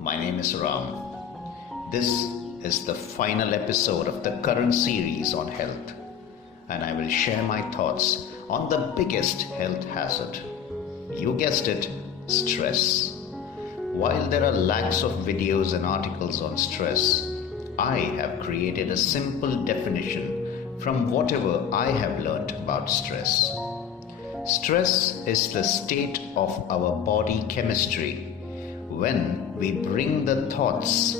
My name is Ram. This is the final episode of the current series on health, and I will share my thoughts on the biggest health hazard. You guessed it, stress. While there are lakhs of videos and articles on stress, I have created a simple definition from whatever I have learnt about stress. Stress is the state of our body chemistry when we bring the thoughts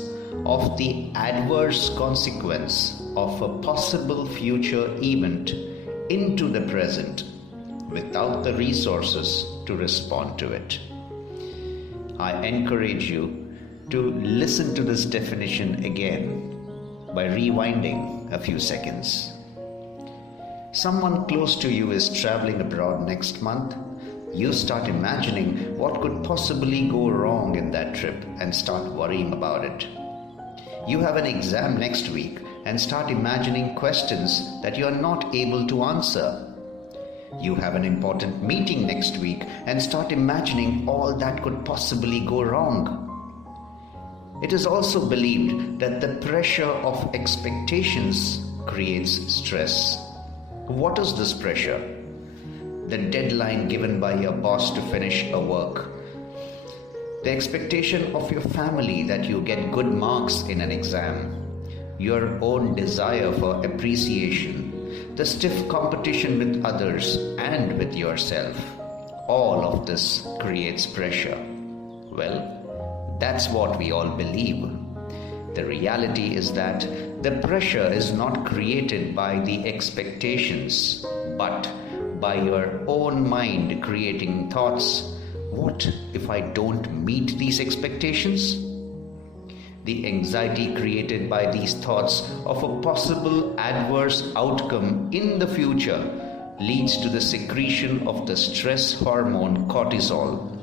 of the adverse consequence of a possible future event into the present without the resources to respond to it. I encourage you to listen to this definition again by rewinding a few seconds. Someone close to you is traveling abroad next month. You start imagining what could possibly go wrong in that trip and start worrying about it. You have an exam next week and start imagining questions that you are not able to answer. You have an important meeting next week and start imagining all that could possibly go wrong. It is also believed that the pressure of expectations creates stress. What is this pressure? The deadline given by your boss to finish a work. The expectation of your family that you get good marks in an exam. Your own desire for appreciation. The stiff competition with others and with yourself. All of this creates pressure. Well, that's what we all believe. The reality is that the pressure is not created by the expectations, but by your own mind creating thoughts. What if I don't meet these expectations? The anxiety created by these thoughts of a possible adverse outcome in the future leads to the secretion of the stress hormone cortisol.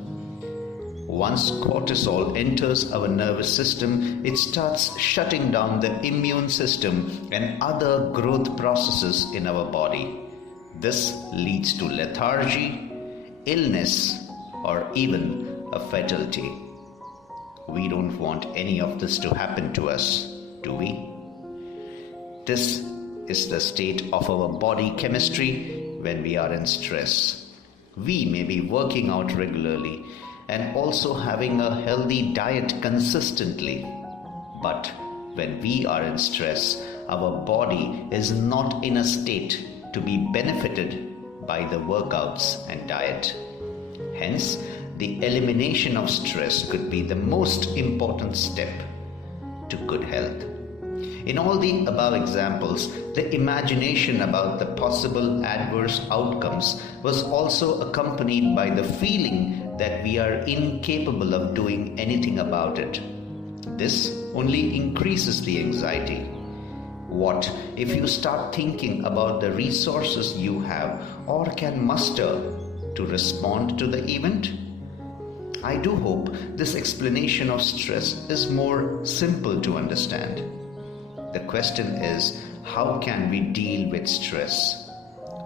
Once cortisol enters our nervous system, it starts shutting down the immune system and other growth processes in our body. This leads to lethargy, illness, or even a fatality. We don't want any of this to happen to us, do we? This is the state of our body chemistry when we are in stress. We may be working out regularly and also having a healthy diet consistently. But when we are in stress, our body is not in a state to be benefited by the workouts and diet. Hence, the elimination of stress could be the most important step to good health. In all the above examples, the imagination about the possible adverse outcomes was also accompanied by the feeling that we are incapable of doing anything about it. This only increases the anxiety. What if you start thinking about the resources you have or can muster to respond to the event? I do hope this explanation of stress is more simple to understand. The question is, how can we deal with stress?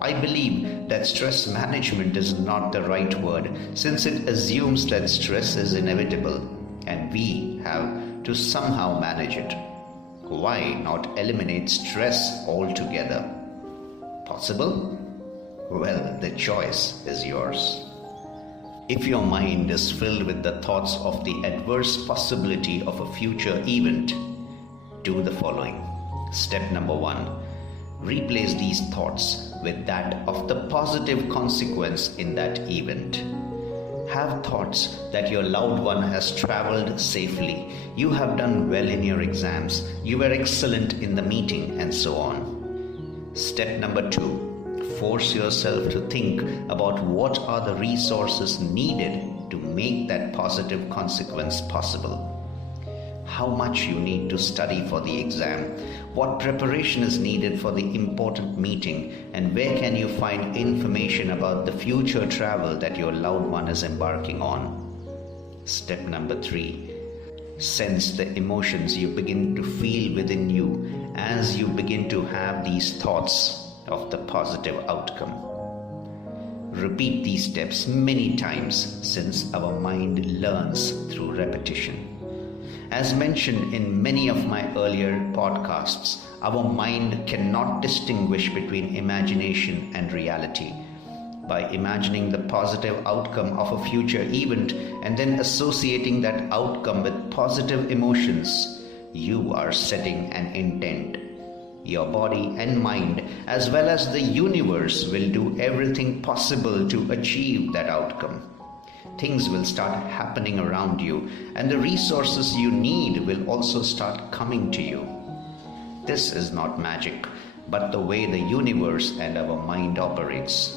I believe that stress management is not the right word, since it assumes that stress is inevitable and we have to somehow manage it. Why not eliminate stress altogether? Possible? Well, the choice is yours. If your mind is filled with the thoughts of the adverse possibility of a future event, do the following. Step number 1. Replace these thoughts with that of the positive consequence in that event. Have thoughts that your loved one has traveled safely, you have done well in your exams, you were excellent in the meeting, and so on. Step number 2. Force yourself to think about what are the resources needed to make that positive consequence possible. How much you need to study for the exam, what preparation is needed for the important meeting, and where can you find information about the future travel that your loved one is embarking on. Step number 3. Sense the emotions you begin to feel within you as you begin to have these thoughts of the positive outcome. Repeat these steps many times, since our mind learns through repetition. As mentioned in many of my earlier podcasts, our mind cannot distinguish between imagination and reality. By imagining the positive outcome of a future event and then associating that outcome with positive emotions, you are setting an intent. Your body and mind, as well as the universe, will do everything possible to achieve that outcome. Things will start happening around you, and the resources you need will also start coming to you. This is not magic, but the way the universe and our mind operates.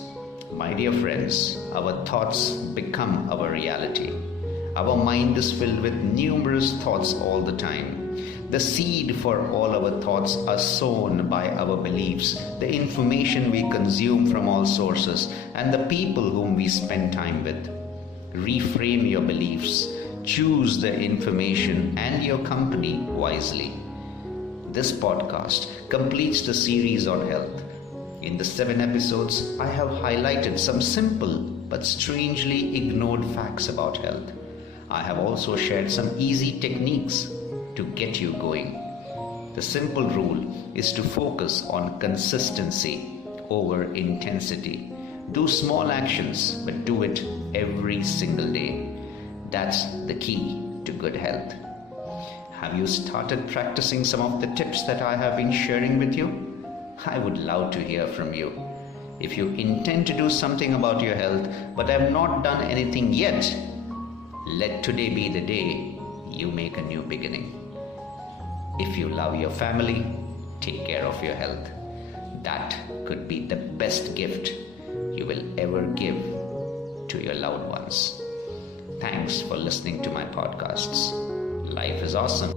My dear friends, our thoughts become our reality. Our mind is filled with numerous thoughts all the time. The seed for all our thoughts are sown by our beliefs, the information we consume from all sources, and the people whom we spend time with. Reframe your beliefs, choose the information and your company wisely. This podcast completes the series on health. In the 7 episodes, I have highlighted some simple but strangely ignored facts about health. I have also shared some easy techniques to get you going. The simple rule is to focus on consistency over intensity. Do small actions, but do it every single day. That's the key to good health. Have you started practicing some of the tips that I have been sharing with you? I would love to hear from you. If you intend to do something about your health but have not done anything yet, let today be the day you make a new beginning. If you love your family, take care of your health. That could be the best gift you will ever give to your loved ones. Thanks for listening to my podcasts. Life is awesome.